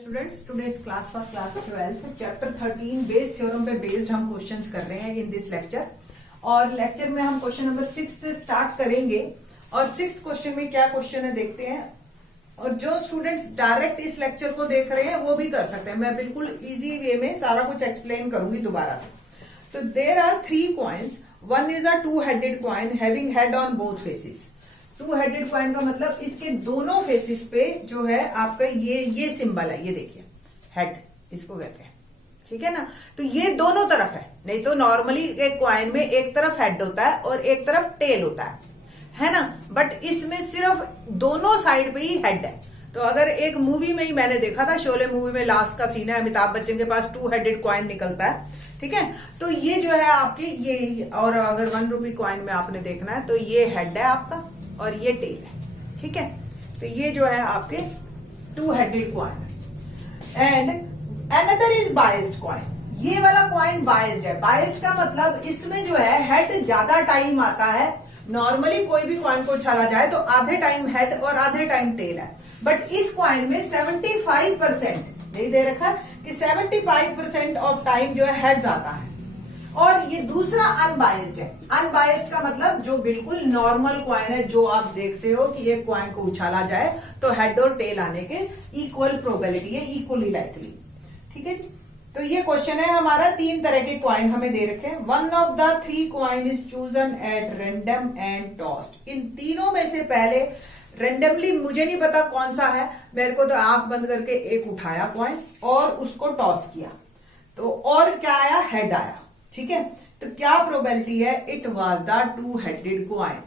Students today's class for class 12 chapter 13 Bayes theorem पे based हम questions कर रहे हैं इन दिस लेक्चर। और लेक्चर में हम क्वेश्चन नंबर 6 से स्टार्ट करेंगे और 6th क्वेश्चन में क्या क्वेश्चन है देखते हैं। और जो स्टूडेंट्स डायरेक्ट इस लेक्चर को देख रहे हैं वो भी कर सकते हैं, मैं बिल्कुल इजी वे में सारा कुछ एक्सप्लेन करूंगी दोबारा से। तो there are 3 coins, one is a 2-headed coin having head on both faces. 2-headed coin का मतलब इसके दोनों फेसेस पे जो है आपका ये सिंबल है, ये देखिए हेड इसको कहते हैं, ठीक है ना। तो ये दोनों तरफ है, नहीं तो नॉर्मली एक कॉइन में एक तरफ हेड होता है और एक तरफ टेल होता है ना। बट इसमें सिर्फ दोनों साइड पे ही हेड है। तो अगर एक मूवी में ही मैंने देखा था, शोले मूवी में लास्ट का सीन है, अमिताभ बच्चन के पास 2-headed कॉइन निकलता है, ठीक है। तो ये जो है आपके ये, और अगर 1 रुपी कॉइन में आपने देखना है तो ये हेड है आपका और ये टेल है, ठीक है। तो ये जो है आपके 2-headed coin and another is biased coin. ये वाला कॉइन बाइस्ड है। बाइस्ड का मतलब इसमें जो है हेड ज्यादा टाइम आता है। नॉर्मली कोई भी कॉइन को उछाला जाए तो आधे टाइम हेड और आधे टाइम टेल है, बट इस कॉइन में 75% नहीं दे रखा कि 75% ऑफ टाइम जो है हेड्स आता है। और ये दूसरा अनबाइस्ड है। अनबाइस्ड का मतलब जो बिल्कुल नॉर्मल कॉइन है, जो आप देखते हो कि एक कॉइन को उछाला जाए तो हेड और टेल आने के इक्वल प्रोबेबिलिटी है, इक्वली लाइकली, ठीक है जी। तो ये क्वेश्चन है हमारा। 3 तरह के कॉइन हमें दे रखे हैं। 1 of the 3 coin is chosen at random and tossed. इन तीनों में से पहले रेंडमली, मुझे नहीं पता कौन सा है, मेरे को तो आंख बंद करके एक उठाया कॉइन और उसको टॉस किया, तो और क्या आया, हेड आया, ठीक है। तो क्या प्रोबेबिलिटी है, it was the 2-headed coin.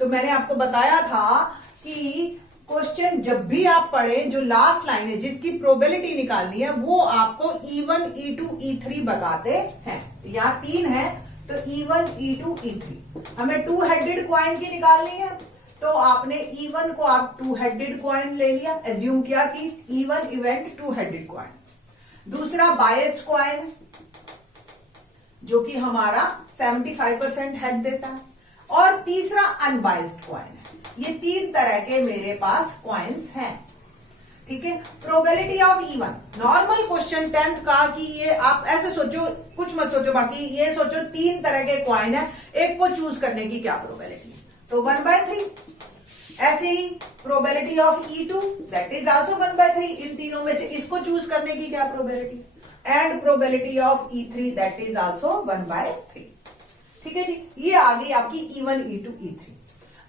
तो मैंने आपको बताया था कि क्वेश्चन जब भी आप पढ़ें, जो लास्ट लाइन है जिसकी प्रोबेबिलिटी निकालनी है वो आपको E1, E2, E3 बताते हैं। यहाँ 3 है तो E1, E2, E3 हमें 2-headed कॉइन की निकालनी है। तो आपने E1 को आप 2-headed कॉइन ले लिया, एज्यूम किया कि E1 इवेंट 2-headed कॉइन। दूसरा बायस्ड कॉइन जो कि हमारा 75% हेड देता है, और तीसरा अनबायस्ड कॉइन है। ये 3 तरह के मेरे पास कॉइन्स हैं, ठीक है। Probability of E1, normal question 10th का कि ये आप ऐसे सोचो, कुछ मत सोचो, बाकी ये सोचो 3 तरह के कॉइन है, एक को चूज करने की क्या प्रोबेबिलिटी है, तो 1/3। ऐसे ही probability of E2 that is also 1/3। इन तीनों में से इसको चूज करने की क्या probability, and probability of E3 that is also 1/3, ठीक है जी। ये आ गई आपकी E1, E2, E3।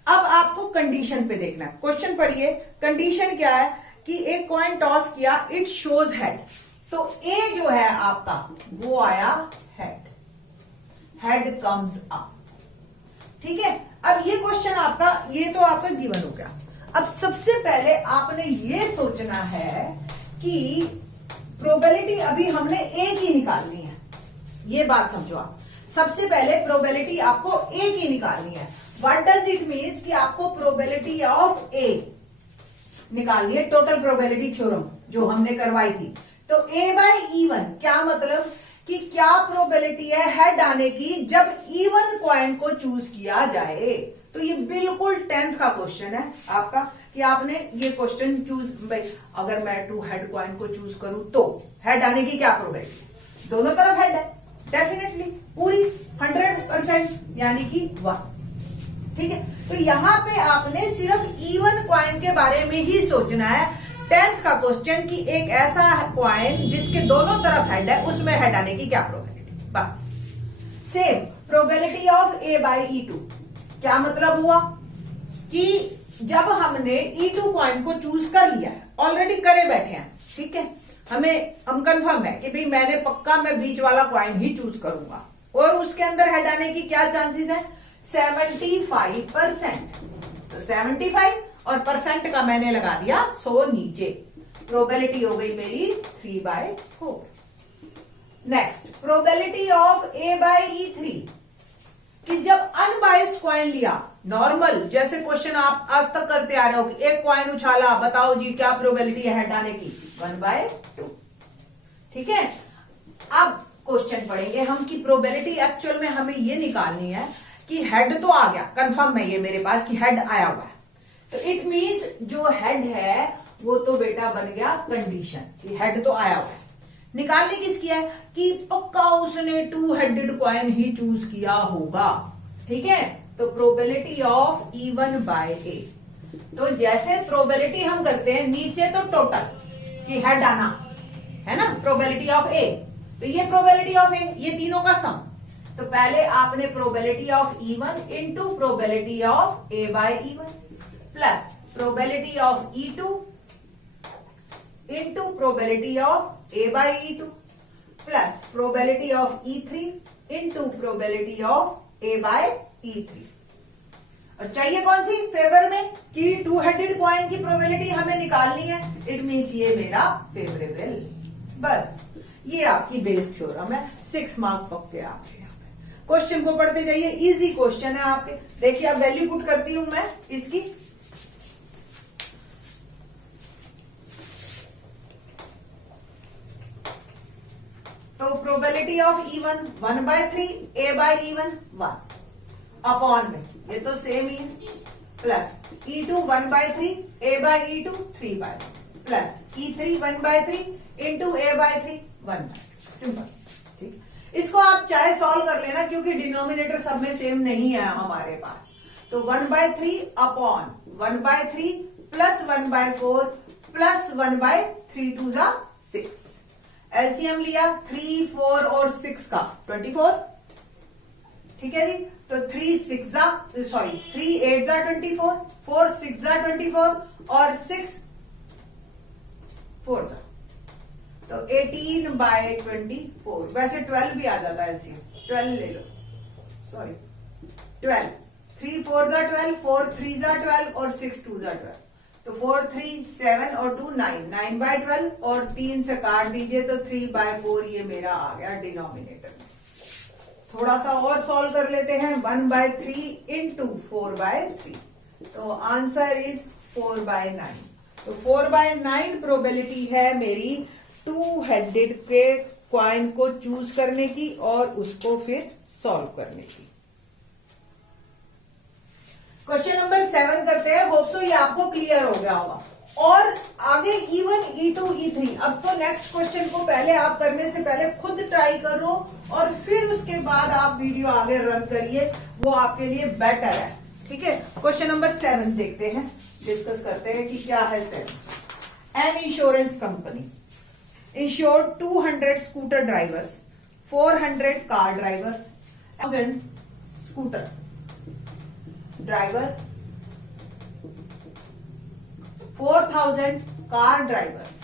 अब आपको कंडीशन पे देखना है। क्वेश्चन पढ़िए, कंडीशन क्या है कि एक कॉइन टॉस किया, इट शोज हेड, तो ए जो है आपका वो आया हेड, हेड कम्स अप, ठीक है। अब ये क्वेश्चन आपका, ये तो आपका गिवन हो गया। अब सबसे पहले आपने ये सोचना है कि प्रोबेबिलिटी अभी हमने ए की निकालनी है, ये बात समझो आप। सबसे पहले प्रोबेबिलिटी आपको ए की निकालनी है। व्हाट डज इट मीन्स कि आपको प्रोबेबिलिटी ऑफ ए निकालनी है, टोटल प्रोबेबिलिटी थ्योरम जो हमने करवाई थी। तो A/E1 क्या मतलब कि क्या प्रोबेबिलिटी है हेड आने की जब E1 कॉइन को चूज किया जाए। तो ये बिल्कुल 10th का क्वेश्चन है आपका कि आपने ये क्वेश्चन चूज, भाई अगर मैं 2-head कॉइन को चूज करूं तो हेड आने की क्या प्रोबेबिलिटी है, दोनों तरफ हेड है, डेफिनेटली पूरी 100%, यानी कि 1, ठीक है। तो यहां पे आपने सिर्फ E1 कॉइन के बारे में ही सोचना है। 10th का क्वेश्चन कि एक ऐसा कॉइन जिसके दोनों तरफ हेड है, उसमें हेड आने की क्या प्रोबेबिलिटी, बस। सेम प्रोबेबिलिटी ऑफ A/E2 क्या मतलब हुआ कि जब हमने E2 कॉइन को चूज कर लिया है, ऑलरेडी करे बैठे हैं, ठीक है, हम कंफर्म है कि भाई मैंने पक्का मैं बीच वाला कॉइन ही चूज करूंगा, और उसके अंदर हेड आने की क्या चांसेस है, 75%। तो 75 और परसेंट का मैंने लगा दिया 100 नीचे, प्रोबेबिलिटी हो गई मेरी 3/4। नेक्स्ट प्रोबेबिलिटी ऑफ A/E3 कि जब अनबाइस्ड कॉइन लिया, नॉर्मल जैसे क्वेश्चन आप आज तक करते आ रहे हो कि एक कॉइन उछाला, बताओ जी क्या प्रोबेबिलिटी है हेड आने की, 1/2, ठीक है। अब क्वेश्चन पढ़ेंगे हम कि प्रोबेबिलिटी एक्चुअल में हमें ये निकालनी है कि हेड तो आ गया, कंफर्म है ये मेरे पास कि हेड आया हुआ है। तो इट मींस जो हेड है वो तो बेटा बन गया कंडीशन, हेड तो आया हुआ है। निकालने किसकी है कि पक्का उसने 2 हेडेड कॉइन ही चूज किया होगा, ठीक है। तो प्रोबेबिलिटी ऑफ E1 बाय ए, तो जैसे प्रोबेबिलिटी हम करते हैं नीचे तो टोटल कि हेड आना है ना, प्रोबेबिलिटी ऑफ ए, तो ये प्रोबेबिलिटी ऑफ ए, ये तीनों का सम। तो पहले आपने probability of E1 into probability of A by E1 plus probability of E2 into probability of A by E2 plus probability of E3 into probability of A by E3। और चाहिए कौन सी favour में कि 2 हेडेड कॉइन की probability हमें निकालनी है, it means ये मेरा फेवरेबल। बस ये आपकी बेस थ्योरम है, 6 मार्क पक्के आपके। क्वेश्चन को पढ़ते जाइए, इजी क्वेश्चन है आपके। देखिए अब वैल्यू पुट करती हूं मैं इसकी। तो probability of E1 1/3, A by E1 1 upon में ये तो सेम ही है, plus E2 1/3, A by E2 3/1 plus E3 1/3 into A by 3 1/3। Simple, ठीक। इसको आप चाहे सॉल्व कर लेना क्योंकि डिनोमिनेटर सब में सेम नहीं है हमारे पास। तो 1/3 अपॉन 1/3 प्लस 1/4 प्लस 1/3 2 जा 6। एलसीएम लिया 3, 4 और 6 का 24, ठीक है जी। तो 3 8 जा 24, 4 6 जा 24 और 6 4 जा, तो 18/24। वैसे 12 भी आ जाता है एलसीएम, 12 ले लो, सॉरी 12, 3 4 जा 12, 4 3 जा 12 और 6 2 जा 12। तो 4 3 7 और 2 9, 9/12 और 3 से काट दीजिए तो 3/4 ये मेरा आ गया डिनोमिनेटर में। थोड़ा सा और सॉल्व कर लेते हैं, 1/3 इंटू 4/3, तो आंसर इज 4/9। तो 4/9 प्रोबेबिलिटी है मेरी 2 हेडेड के कॉइन को चूज करने की और उसको फिर सॉल्व करने की। क्वेश्चन नंबर 7 करते हैं। होप सो ये आपको क्लियर हो गया होगा। और आगे E1 E2 E3, अब तो नेक्स्ट क्वेश्चन को पहले आप करने से पहले खुद ट्राई कर लो और फिर उसके बाद आप वीडियो आगे रन करिए, वो आपके लिए बेटर है, ठीक है। क्वेश्चन नंबर 7 देखते हैं, डिस्कस करते हैं कि क्या है 7। An insurance company insured 200 scooter drivers, 400 car drivers, 1000 scooter driver, 4000 car drivers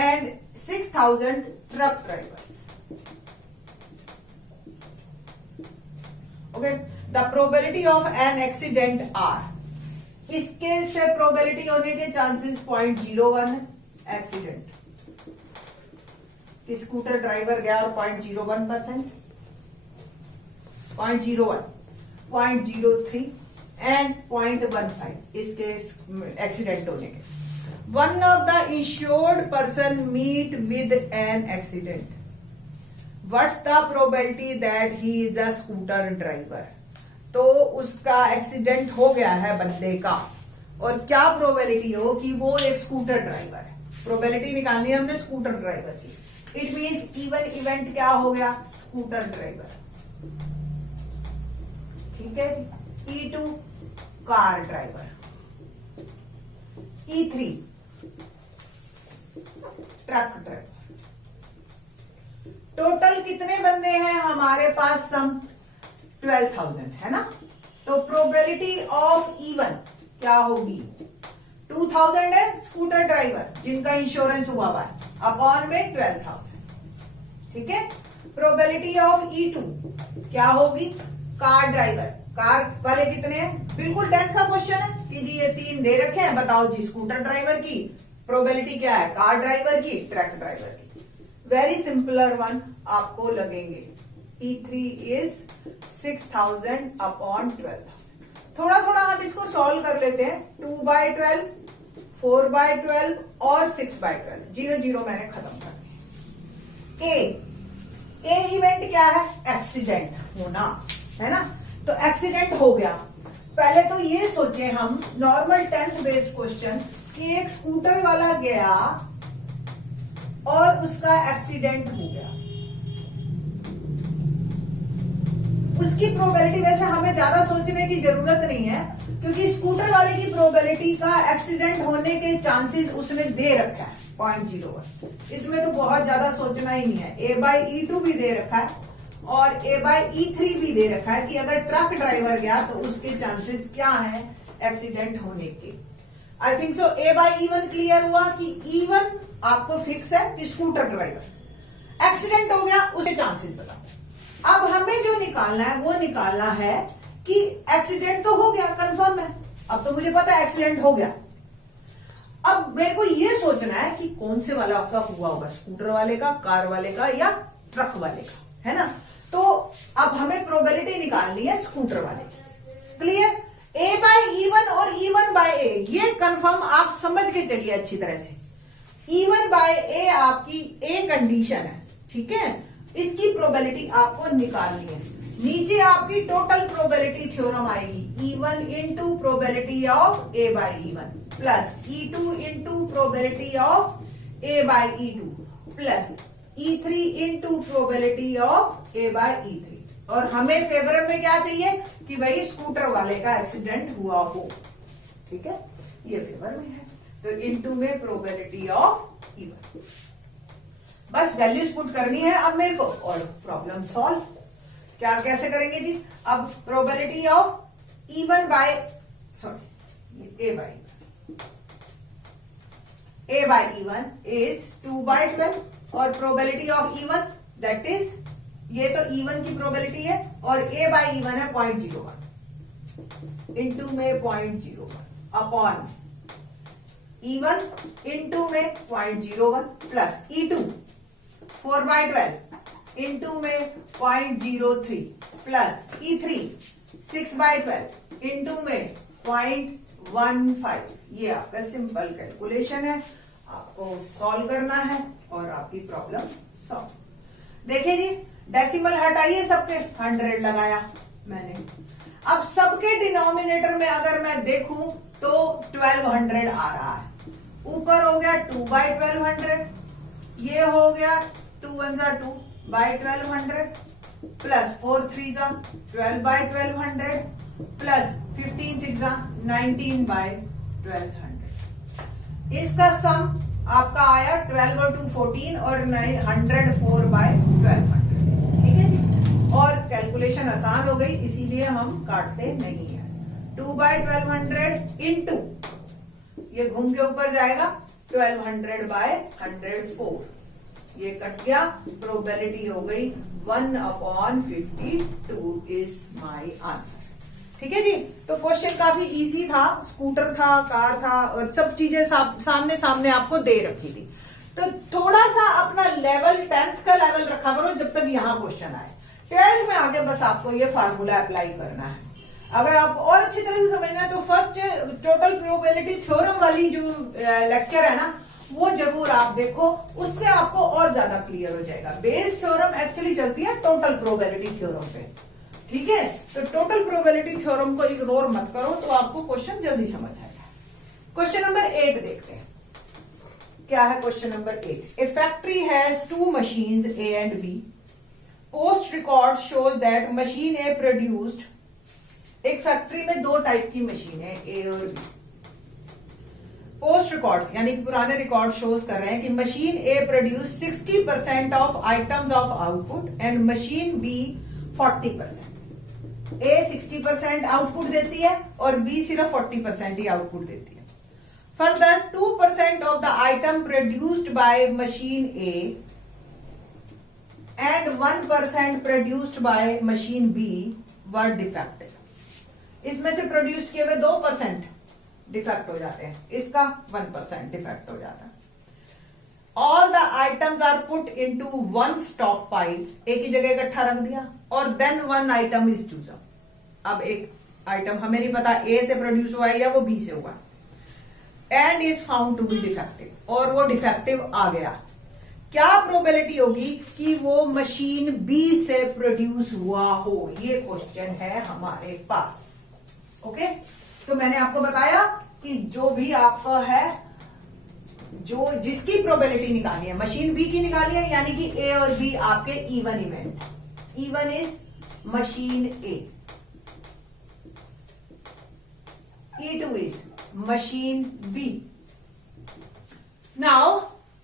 and 6000 truck drivers. Okay, the probability of an accident are, इसके से प्रोबेबिलिटी होने के चांसेस 0.01 है। एक्सीडेंट कि स्कूटर ड्राइवर गया और 0.01%, 0.01, 0.03 एंड 0.15 इसके एक्सीडेंट होने के। One of the insured person meet with an accident, what's the probability that he is a scooter driver. तो उसका एक्सीडेंट हो गया है बंदे का, और क्या प्रोबेबिलिटी हो कि वो एक स्कूटर ड्राइवर है। प्रोबेबिलिटी निकालनी है हमने स्कूटर ड्राइवर की। इट मींस इवन इवेंट क्या हो गया, स्कूटर ड्राइवर, ठीक है जी। E2 car driver, E3 truck driver. Total कितने बंदे हैं हमारे पास, सम 12,000 है ना। तो प्रोबेबिलिटी ऑफ E1 क्या होगी, 2000 है स्कूटर ड्राइवर जिनका इंश्योरेंस हुआ हुआ है, अपॉन में 12,000, ठीक है। प्रोबेबिलिटी ऑफ E2 क्या होगी, कार ड्राइवर, कार वाले कितने हैं, बिल्कुल 10th का क्वेश्चन है कि जी ये 3 दे रखे हैं, बताओ जी स्कूटर ड्राइवर की प्रोबेबिलिटी क्या है, कार ड्राइवर की, ट्रक ड्राइवर की। वेरी सिंपलर वन आपको लगेंगे, E3 इज 6000 अपॉन 12,000। थोड़ा थोड़ा हम इसको सॉल्व कर लेते हैं, 2/12, 4/12 और 6/12, 0 0 मैंने खत्म कर दिया। ए इवेंट क्या है, एक्सीडेंट होना है ना। तो एक्सीडेंट हो गया, पहले तो ये सोचे हम नॉर्मल 10th बेस्ड क्वेश्चन कि एक स्कूटर वाला गया और उसका एक्सीडेंट हो गया, उसकी प्रोबेबिलिटी, वैसे हमें ज्यादा सोचने की जरूरत नहीं है क्योंकि स्कूटर वाले की प्रोबेबिलिटी का एक्सीडेंट होने के चांसेस उसने दे रखा है 0.01। इसमें तो बहुत ज्यादा सोचना ही नहीं है। A/E2 भी दे रखा है और A/E3 भी दे रखा है कि अगर ट्रक ड्राइवर गया तो उसके चांसेस क्या है एक्सीडेंट होने के। I think so A/E1 clear हुआ कि E1 आपको फिक्स है कि स्कूटर ड्राइवर एक्सीडेंट हो गया, उसके चांसेस बताओ। अब हमें जो निकालना है वो निकालना है कि एक्सीडेंट तो हो गया, कंफर्म है, अब तो मुझे पता है एक्सीडेंट हो गया। अब मेरे को ये सोचना है कि कौन से वाला आपका हुआ होगा, स्कूटर वाले का, कार वाले का या ट्रक वाले का, है ना। तो अब हमें प्रोबेबिलिटी निकालनी है स्कूटर वाले की। क्लियर? A/E1 और E1/A ये कंफर्म आप समझ के चलिए अच्छी तरह से। E1/A आपकी A कंडीशन है, ठीक है, इसकी प्रोबेबिलिटी आपको निकालनी है। नीचे आपकी टोटल प्रोबेबिलिटी थ्योरम आएगी, E1 into probability of A/E1 plus E2 into probability of A/E2 plus E3 into probability of A/E3। और हमें फेवर में क्या चाहिए कि भाई स्कूटर वाले का एक्सीडेंट हुआ हो, ठीक है, ये फेवर में है। तो इंटू में प्रोबेबिलिटी ऑफ E1, बस वैल्यूज पुट करनी है अब मेरे को और प्रॉब्लम सॉल्व। क्या कैसे करेंगे जी? अब probability of E1 bye A/E1 is 2/12 और probability of E1 that is, ये तो E1 की प्रोबेबिलिटी है और A/E1 है 0.01 इंटू में 0.01 अपॉन E1 इंटू में 0.01 प्लस E2 4/12 इंटू में 0.03 प्लस E3 6/12 इंटू में 0.15। ये आपका सिंपल कैलकुलेशन है, आपको सॉल्व करना है और आपकी प्रॉब्लम सॉल्व। देखिए जी, डेसिमल हटाइए सबके, 100 लगाया मैंने। अब सबके डिनोमिनेटर में अगर मैं देखूं तो 1200 आ रहा है। ऊपर हो गया 2/1200, ये हो गया 2 1 2 बाय 1200 प्लस 4 3 12/1200 प्लस 15 6 19/1200। इसका सम आपका आया 12 और 2 14 और 904/1200, ठीक है जी। और कैलकुलेशन आसान हो गई, इसीलिए हम काटते नहीं है। 2/1200 इंटू, ये घूम के ऊपर जाएगा 1200/104, ये कट गया, प्रोबेबिलिटी हो गई 1/52 इज माय आंसर। ठीक है जी। तो क्वेश्चन काफी इजी था, स्कूटर था, कार था, और सब चीजें सामने सामने आपको दे रखी थी। तो थोड़ा सा अपना लेवल 10th का लेवल रखा करो जब तक यहाँ क्वेश्चन आए। 12th में आगे बस आपको ये फार्मूला अप्लाई करना है। अगर आप और अच्छी तरह से समझना है तो फर्स्ट टोटल प्रोबेबिलिटी थ्योरम वाली जो लेक्चर है ना, वो जरूर आप देखो, उससे आपको और ज्यादा क्लियर हो जाएगा। बेस थ्योरम एक्चुअली चलती है टोटल प्रोबेबिलिटी थ्योरम पे, ठीक है। तो टोटल प्रोबेबिलिटी थ्योरम को इग्नोर मत करो, तो आपको क्वेश्चन जल्दी समझ आएगा। क्वेश्चन नंबर 8 देखते हैं, क्या है question number 8। A factory has 2 machines A and B. Post record shows that machine A produced, एक फैक्ट्री में 2 टाइप की मशीन है, A और B। पोस्ट रिकॉर्ड्स यानी कि पुराने रिकॉर्ड शोज कर रहे हैं कि machine A produce 60% of items of output and machine B 40%। A 60% output देती है और बी सिर्फ 40% ही आउटपुट देती है। Further 2% of the item produced by machine A and 1% produced by machine B were defective. इसमें से प्रोड्यूस किए हुए 2% डिफेक्ट हो जाते हैं, इसका 1% डिफेक्ट हो जाता है। All the items are put into one stock pile, एक ही जगह इकट्ठा रख दिया, और then one item is chosen. अब एक आइटम हमें नहीं पता ए से प्रोड्यूस हुआ है या वो बी से हुआ, and is found to be defective, और वो डिफेक्टिव आ गया। क्या प्रोबेबिलिटी होगी कि वो मशीन बी से प्रोड्यूस हुआ हो, ये क्वेश्चन है हमारे पास। ओके, तो मैंने आपको बताया कि जो भी आपका है जो जिसकी प्रोबेबिलिटी निकाली है, मशीन बी की निकाली है, यानी कि ए और बी आपके इवन इवेंट, इवन is machine A, E2 is machine B. Now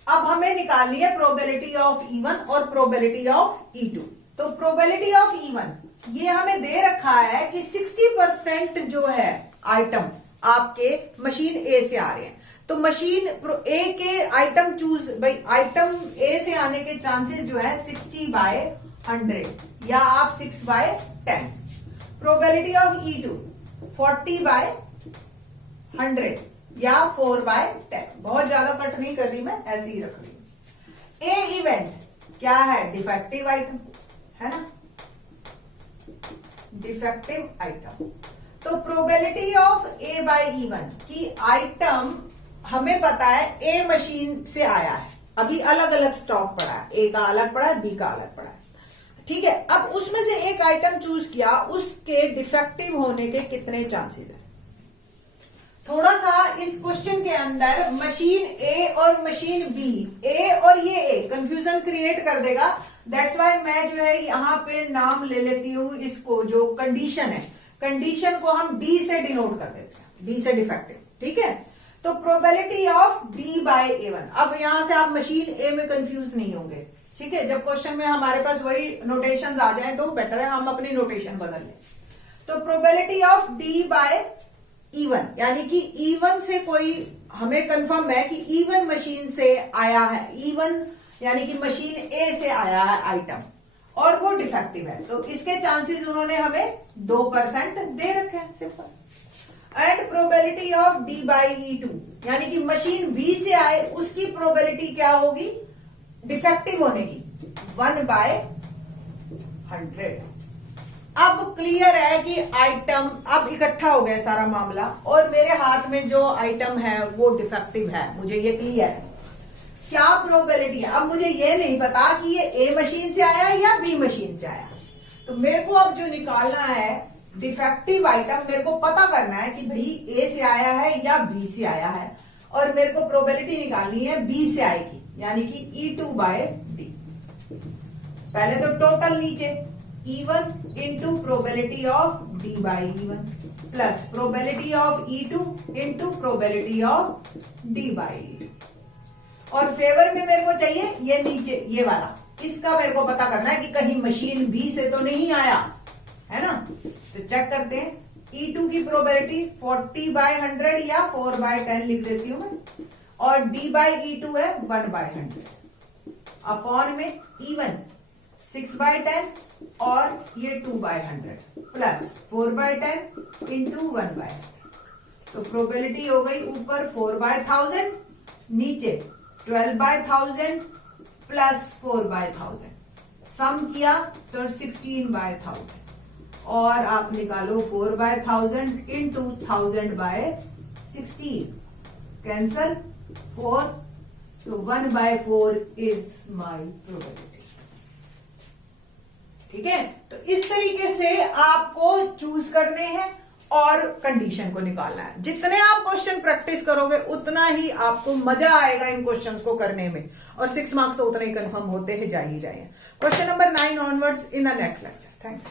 अब हमें निकालनी है प्रोबेबिलिटी ऑफ E1 और प्रोबेबिलिटी ऑफ E2। तो प्रोबेबिलिटी ऑफ E1 ये हमें दे रखा है कि 60% जो है आइटम आपके मशीन ए से आ रहे हैं। तो मशीन ए के आइटम चूज, भाई आइटम ए से आने के चांसेस जो है 60/100 या आप 6/10। प्रोबेबिलिटी ऑफ E2 40/100 या 4/10। बहुत ज्यादा कट नहीं कर रही मैं, ऐसे ही रख रही हूं। ए इवेंट क्या है? डिफेक्टिव आइटम है ना, डिफेक्टिव आइटम। तो probability of A by E1 की आइटम हमें पता है ए मशीन से आया है, अभी अलग अलग स्टॉक पड़ा है, ए का अलग पड़ा है, बी का अलग पड़ा है, ठीक है। अब उसमें से एक आइटम चूज किया, उसके डिफेक्टिव होने के कितने चांसेस है? थोड़ा सा इस क्वेश्चन के अंदर मशीन ए और मशीन बी, ए और ये ए कंफ्यूजन क्रिएट कर देगा। दैट्स वाई मैं जो है यहां पे नाम ले लेती हूं इसको, जो कंडीशन है, कंडीशन को हम डी से डिनोट कर देते हैं, डी से डिफेक्टिव, ठीक है। तो probability of D bye A1। अब यहां से आप मशीन ए में कंफ्यूज नहीं होंगे, ठीक है। जब क्वेश्चन में हमारे पास वही नोटेशन आ जाए तो बेटर है हम अपनी नोटेशन बदल लें। तो probability of D bye E1, यानी कि E1 से कोई हमें कंफर्म है कि E1 मशीन से आया है, E1 यानी कि मशीन ए से आया है आइटम और वो डिफेक्टिव है, तो इसके चांसेस उन्होंने हमें 2% दे रखे हैं, simple. And probability of D by E2, यानी कि मशीन बी से आए उसकी प्रोबेबिलिटी क्या होगी डिफेक्टिव होने की? 1/100। अब क्लियर है कि आइटम अब इकट्ठा हो गया सारा मामला और मेरे हाथ में जो आइटम है वो डिफेक्टिव है, मुझे ये क्लियर है। क्या प्रोबेबिलिटी है? अब मुझे ये नहीं पता कि ये ए मशीन से आया या बी मशीन से आया, तो मेरे को अब जो निकालना है डिफेक्टिव आइटम, मेरे को पता करना है कि भाई ए से आया है या बी से आया है, और मेरे को प्रोबेबिलिटी निकालनी है बी से आएगी, यानी कि E2/D। पहले तो टोटल नीचे E1 into probability of D by E1 plus probability of E2 into probability of D by E2। और फेवर में मेरे को चाहिए ये नीचे ये वाला, इसका मेरे को पता करना है कि कहीं मशीन बी से तो नहीं आया है ना। तो चेक करते हैं, E2 की प्रोबेबिलिटी 40/100 या 4/10 लिख देती हूं मैं, और D बाई E2 है 1/100 अपॉन में E1 6/10 और ये 2/100 प्लस 4/10 इंटू 1/100। तो प्रोबेबिलिटी हो गई ऊपर 4/1000, नीचे 12/1000 प्लस 4/1000, सम किया तो 16/1000, और आप निकालो 4/1000 इंटू 1000/16, कैंसल 4, तो 1/4 इज माई प्रोबेबिलिटी, ठीक है। तो इस तरीके से आपको चूज करने हैं और कंडीशन को निकालना है। जितने आप क्वेश्चन प्रैक्टिस करोगे उतना ही आपको मजा आएगा इन क्वेश्चंस को करने में, और 6 मार्क्स तो उतना ही कंफर्म होते हैं जा ही रहे हैं। Question number 9 onwards in the next lecture. Thanks.